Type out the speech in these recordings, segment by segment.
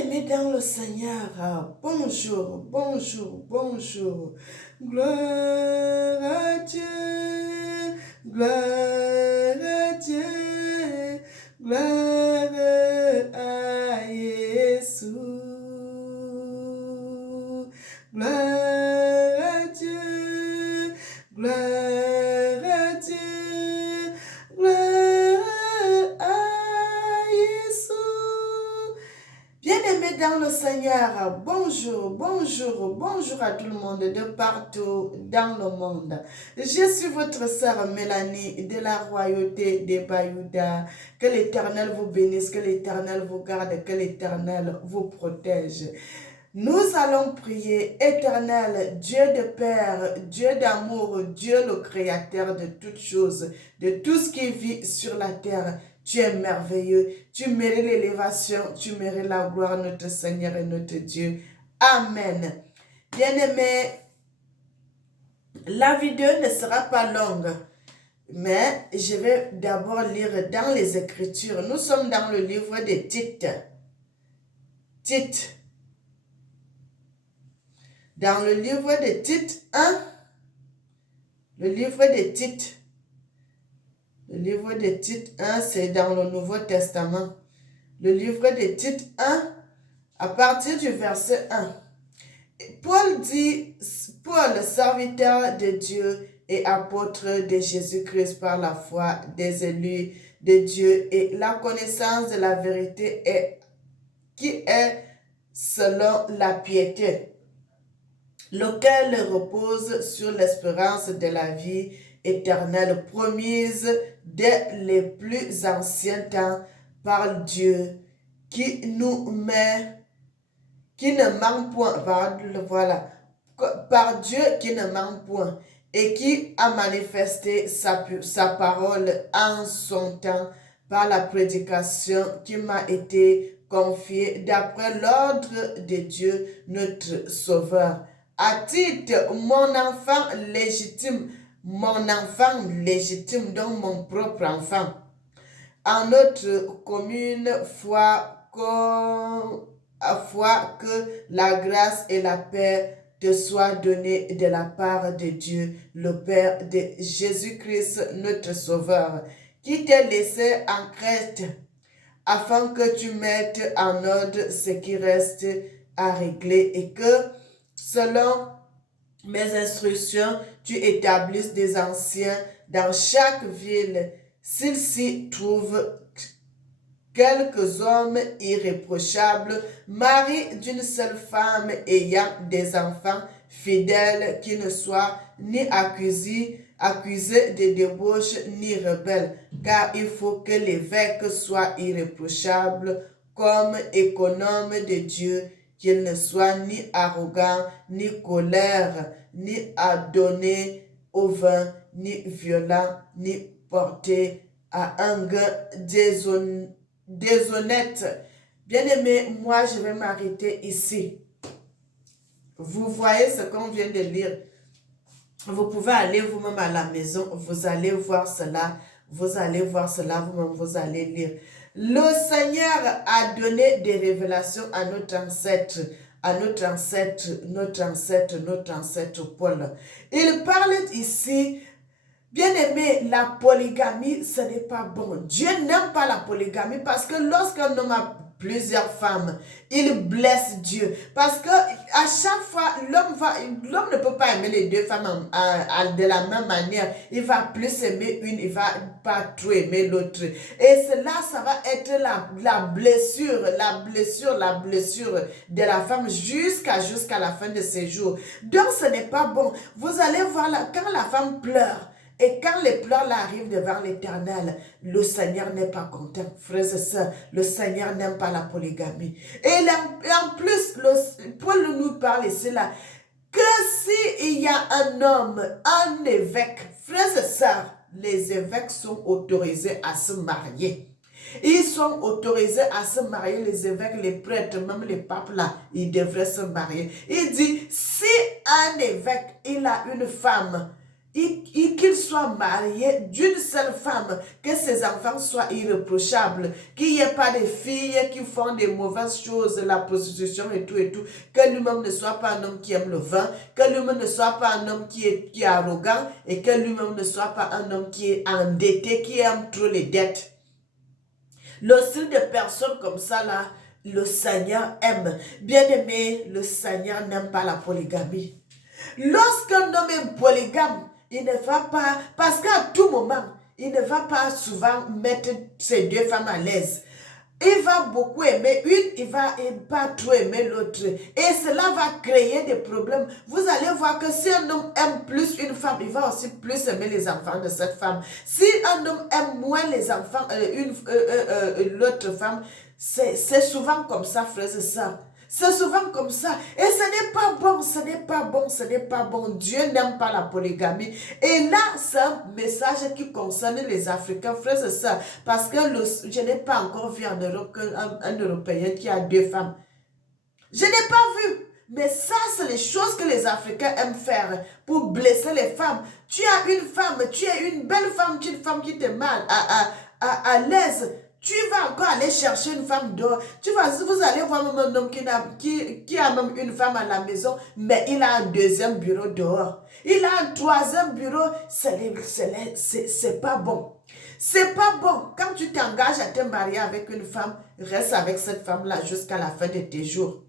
Bien-aimés dans le Seigneur, bonjour, bonjour, bonjour. Gloire à Dieu, gloire à Dieu, gloire à Jésus. Gloire à Dieu, gloire à Dieu, gloire à Jésus. Bien-aimés dans le Seigneur, bonjour, bonjour, bonjour à tout le monde de partout dans le monde. Je suis votre sœur Mélanie de la royauté des Bayouda. Que l'Éternel vous bénisse, que l'Éternel vous garde, que l'Éternel vous protège. Nous allons prier, Éternel, Dieu de Père, Dieu d'amour, Dieu le Créateur de toutes choses, de tout ce qui vit sur la terre. Tu es merveilleux, tu mérites l'élévation, tu mérites la gloire, notre Seigneur et notre Dieu. Amen. Bien-aimés, la vidéo ne sera pas longue, mais je vais d'abord lire dans les Écritures. Nous sommes dans le livre de Tite. Tite. Dans le livre de Tite 1, le livre de Tite. Le livre de Tite 1, c'est dans le Nouveau Testament. Le livre de Tite 1, à partir du verset 1. Paul dit, Paul, serviteur de Dieu et apôtre de Jésus-Christ par la foi des élus de Dieu et la connaissance de la vérité qui est selon la piété, lequel repose sur l'espérance de la vie éternelle promise dès les plus anciens temps par Dieu qui ne manque point, par Dieu qui ne manque point et qui a manifesté sa parole en son temps par la prédication qui m'a été confiée d'après l'ordre de Dieu notre Sauveur. À titre, mon enfant légitime, donc mon propre enfant, en notre commune foi que la grâce et la paix te soient données de la part de Dieu, le Père de Jésus-Christ, notre Sauveur, qui t'a laissé en Crète, afin que tu mettes en ordre ce qui reste à régler et que, selon mes instructions, tu établisses des anciens dans chaque ville, s'il s'y trouve quelques hommes irréprochables, maris d'une seule femme ayant des enfants fidèles qui ne soient ni accusés de débauche ni rebelles, car il faut que l'évêque soit irréprochable comme économe de Dieu, qu'il ne soit ni arrogant, ni colère, ni adonné au vin, ni violent, ni porté à un gain déshonnête. Bien-aimé, moi je vais m'arrêter ici. Vous voyez ce qu'on vient de lire. Vous pouvez aller vous-même à la maison, vous allez voir cela, vous-même, vous allez lire. Le Seigneur a donné des révélations à notre ancêtre Paul. Il parle ici, bien-aimé, la polygamie, ce n'est pas bon. Dieu n'aime pas la polygamie parce que lorsqu'un homme a plusieurs femmes, il blesse Dieu. Parce que à chaque fois, l'homme ne peut pas aimer les deux femmes de la même manière. Il va plus aimer une, il va pas trop aimer l'autre. Et cela, ça va être la blessure de la femme jusqu'à la fin de ses jours. Donc ce n'est pas bon. Vous allez voir quand la femme pleure, et quand les pleurs arrivent devant l'Éternel, le Seigneur n'est pas content. Frères et sœurs, le Seigneur n'aime pas la polygamie. Et en plus, Paul nous parle ici là, que s'il y a un homme, un évêque, frères et sœurs, les évêques sont autorisés à se marier. Ils sont autorisés à se marier, les évêques, les prêtres, même les papes là, ils devraient se marier. Il dit, si un évêque, il a une femme, qu'il soit marié d'une seule femme, que ses enfants soient irréprochables, qu'il n'y ait pas de filles qui font des mauvaises choses, la prostitution et tout, que lui-même ne soit pas un homme qui aime le vin, que lui-même ne soit pas un homme qui est arrogant et que lui-même ne soit pas un homme qui est endetté, qui aime trop les dettes. Le style de personnes comme ça, là, le Seigneur aime. Bien aimé, le Seigneur n'aime pas la polygamie. Lorsqu'un homme est polygame, il ne va pas, parce qu'à tout moment, il ne va pas souvent mettre ces deux femmes à l'aise. Il va beaucoup aimer une, il va pas trop aimer l'autre. Et cela va créer des problèmes. Vous allez voir que si un homme aime plus une femme, il va aussi plus aimer les enfants de cette femme. Si un homme aime moins les enfants, l'autre femme, c'est souvent comme ça, frères et sœurs. C'est souvent comme ça. Et ce n'est pas bon, ce n'est pas bon, ce n'est pas bon. Dieu n'aime pas la polygamie. Et là, c'est un message qui concerne les Africains, frères et sœurs. Parce que je n'ai pas encore vu en Europe un Européen qui a deux femmes. Je n'ai pas vu. Mais ça, c'est les choses que les Africains aiment faire pour blesser les femmes. Tu as une femme, tu es une belle femme, tu es une femme qui te met à l'aise. Tu vas encore aller chercher une femme dehors. Vous allez voir même un homme qui a même une femme à la maison, mais il a un deuxième bureau dehors. Il a un troisième bureau. C'est pas bon. C'est pas bon. Quand tu t'engages à te marier avec une femme, reste avec cette femme-là jusqu'à la fin de tes jours.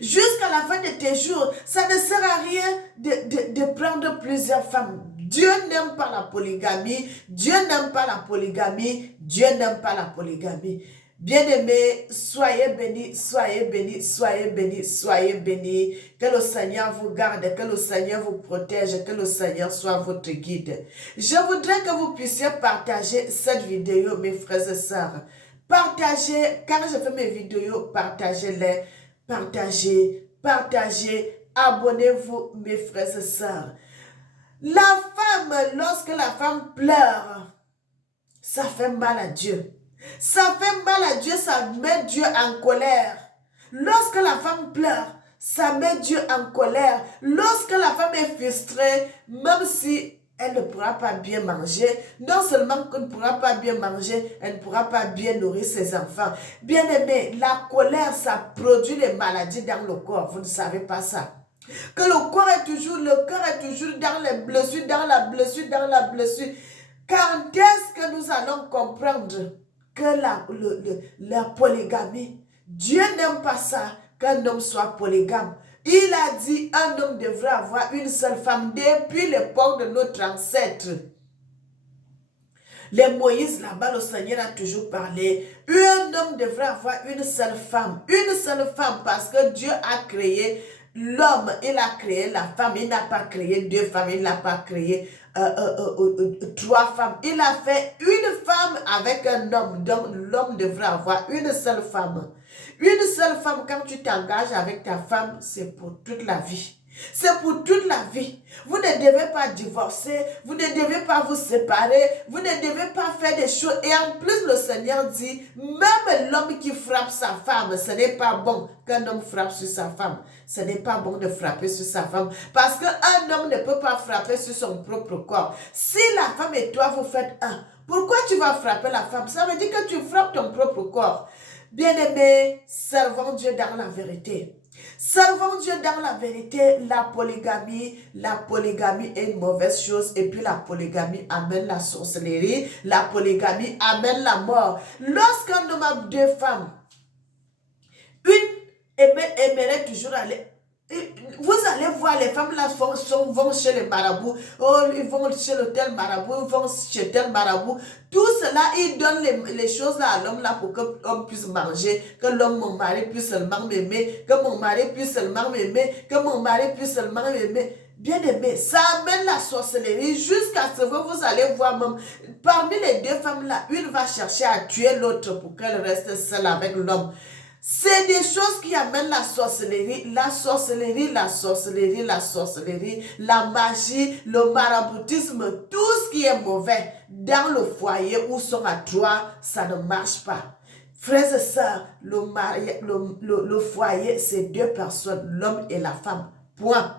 Jusqu'à la fin de tes jours, ça ne sert à rien de prendre plusieurs femmes. Dieu n'aime pas la polygamie. Dieu n'aime pas la polygamie. Dieu n'aime pas la polygamie. Bien-aimés, soyez bénis, soyez bénis, soyez bénis, soyez bénis. Que le Seigneur vous garde, que le Seigneur vous protège, que le Seigneur soit votre guide. Je voudrais que vous puissiez partager cette vidéo, mes frères et sœurs. Partagez, quand je fais mes vidéos, partagez-les. Partagez, partagez, abonnez-vous, mes frères et sœurs. La femme, lorsque la femme pleure, ça fait mal à Dieu. Ça fait mal à Dieu, ça met Dieu en colère. Lorsque la femme pleure, ça met Dieu en colère. Lorsque la femme est frustrée, même si elle ne pourra pas bien manger. Non seulement qu'elle ne pourra pas bien manger, elle ne pourra pas bien nourrir ses enfants. Bien aimé, la colère, ça produit les maladies dans le corps. Vous ne savez pas ça. Que le cœur est toujours dans les blessures, dans la blessure, dans la blessure. Quand est-ce que nous allons comprendre que la polygamie, Dieu n'aime pas ça, qu'un homme soit polygame. Il a dit un homme devrait avoir une seule femme depuis l'époque de notre ancêtre. Les Moïse, là-bas, le Seigneur a toujours parlé. Un homme devrait avoir une seule femme. Une seule femme parce que Dieu a créé l'homme. Il a créé la femme. Il n'a pas créé deux femmes. Il n'a pas créé trois femmes. Il a fait une femme avec un homme. Donc, l'homme devrait avoir une seule femme. Une seule femme, quand tu t'engages avec ta femme, c'est pour toute la vie. C'est pour toute la vie. Vous ne devez pas divorcer, vous ne devez pas vous séparer, vous ne devez pas faire des choses. Et en plus, le Seigneur dit, même l'homme qui frappe sa femme, ce n'est pas bon qu'un homme frappe sur sa femme. Ce n'est pas bon de frapper sur sa femme. Parce qu'un homme ne peut pas frapper sur son propre corps. Si la femme et toi, vous faites un, pourquoi tu vas frapper la femme? Ça veut dire que tu frappes ton propre corps. Bien-aimés, servons Dieu dans la vérité. Servons Dieu dans la vérité. La polygamie est une mauvaise chose. Et puis la polygamie amène la sorcellerie. La polygamie amène la mort. Lorsqu'un homme a deux femmes, une aimerait toujours aller. Vous allez voir, les femmes là vont chez les marabouts, oh, ils vont chez le tel marabout, ils vont chez tel marabout. Tout cela, ils donnent les choses là à l'homme là pour que l'homme puisse manger, que l'homme, mon mari, puisse seulement m'aimer, que mon mari puisse seulement m'aimer, que mon mari puisse seulement m'aimer. Bien aimé, ça amène la sorcellerie jusqu'à ce que vous allez voir même, parmi les deux femmes là, une va chercher à tuer l'autre pour qu'elle reste seule avec l'homme. C'est des choses qui amènent la sorcellerie, la magie, le maraboutisme, tout ce qui est mauvais dans le foyer où sont à trois, ça ne marche pas. Frères et sœurs, le foyer, c'est deux personnes, l'homme et la femme. Point.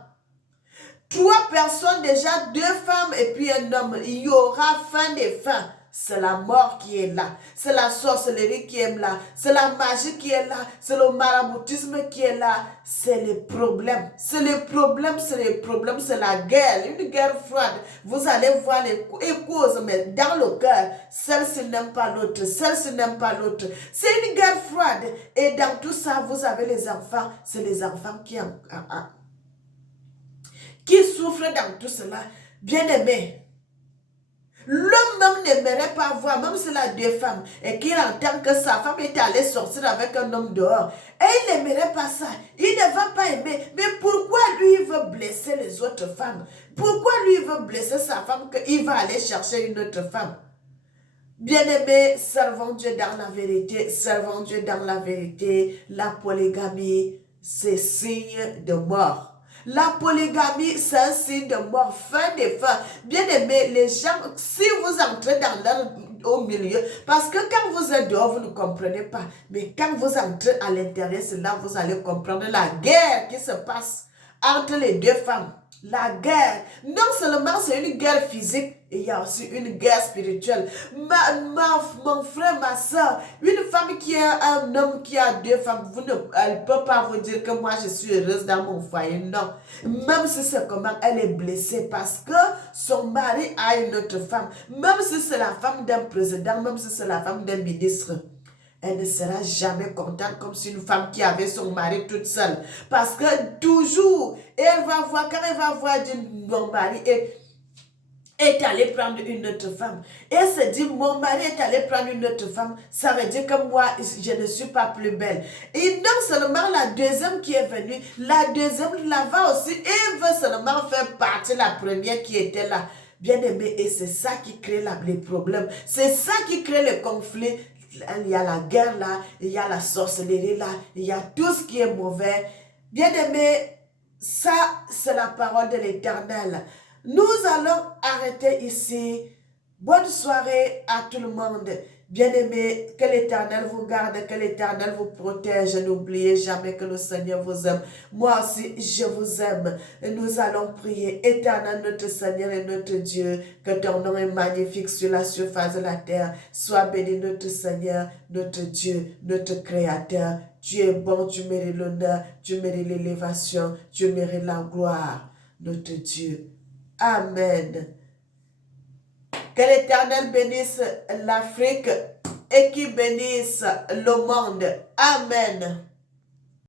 Trois personnes déjà, deux femmes et puis un homme. Il y aura fin des fins. C'est la mort qui est là. C'est la sorcellerie qui est là. C'est la magie qui est là. C'est le maraboutisme qui est là. C'est les problèmes. C'est les problèmes, c'est les problèmes, c'est la guerre. Une guerre froide. Vous allez voir les causes, mais dans le cœur, celle-ci n'aime pas l'autre. Celle-ci n'aime pas l'autre. C'est une guerre froide. Et dans tout ça, vous avez les enfants. C'est les enfants qui souffrent dans tout cela. Bien-aimés. L'homme même n'aimerait pas voir, même s'il a deux femmes, et qu'il entend que sa femme est allée sortir avec un homme dehors. Et il n'aimerait pas ça. Il ne va pas aimer. Mais pourquoi lui, il veut blesser les autres femmes? Pourquoi lui, il veut blesser sa femme qu'il va aller chercher une autre femme? Bien-aimés, servons Dieu dans la vérité. Servons Dieu dans la vérité. La polygamie, c'est signe de mort. La polygamie, c'est un signe de mort, fin des fins. Bien aimé, les gens, si vous entrez dans au milieu, parce que quand vous êtes dehors, vous ne comprenez pas. Mais quand vous entrez à l'intérieur, c'est là que vous allez comprendre la guerre qui se passe entre les deux femmes. La guerre, non seulement c'est une guerre physique, il y a aussi une guerre spirituelle. Mon frère, ma soeur, une femme qui a un homme qui a deux femmes, elle ne peut pas vous dire que moi je suis heureuse dans mon foyer. Non. Même si c'est comment elle est blessée parce que son mari a une autre femme. Même si c'est la femme d'un président, même si c'est la femme d'un ministre. Elle ne sera jamais contente comme si une femme qui avait son mari toute seule. Parce que toujours, elle va voir, quand elle va voir mon mari est allé prendre une autre femme. Et elle se dit, mon mari est allé prendre une autre femme, ça veut dire que moi, je ne suis pas plus belle. Et non seulement la deuxième qui est venue, la deuxième là-bas aussi, et veut seulement faire partie la première qui était là. Bien aimé, et c'est ça qui crée les problèmes. C'est ça qui crée le conflit. Il y a la guerre là, il y a la sorcellerie là, il y a tout ce qui est mauvais. Bien aimé, ça c'est la parole de l'Éternel. Nous allons arrêter ici. Bonne soirée à tout le monde. Bien aimé, que l'Éternel vous garde, que l'Éternel vous protège. N'oubliez jamais que le Seigneur vous aime. Moi aussi, je vous aime. Et nous allons prier. Éternel, notre Seigneur et notre Dieu, que ton nom est magnifique sur la surface de la terre. Sois béni notre Seigneur, notre Dieu, notre Créateur. Tu es bon, tu mérites l'honneur, tu mérites l'élévation, tu mérites la gloire, notre Dieu. Amen. Que l'Éternel bénisse l'Afrique et qu'il bénisse le monde. Amen.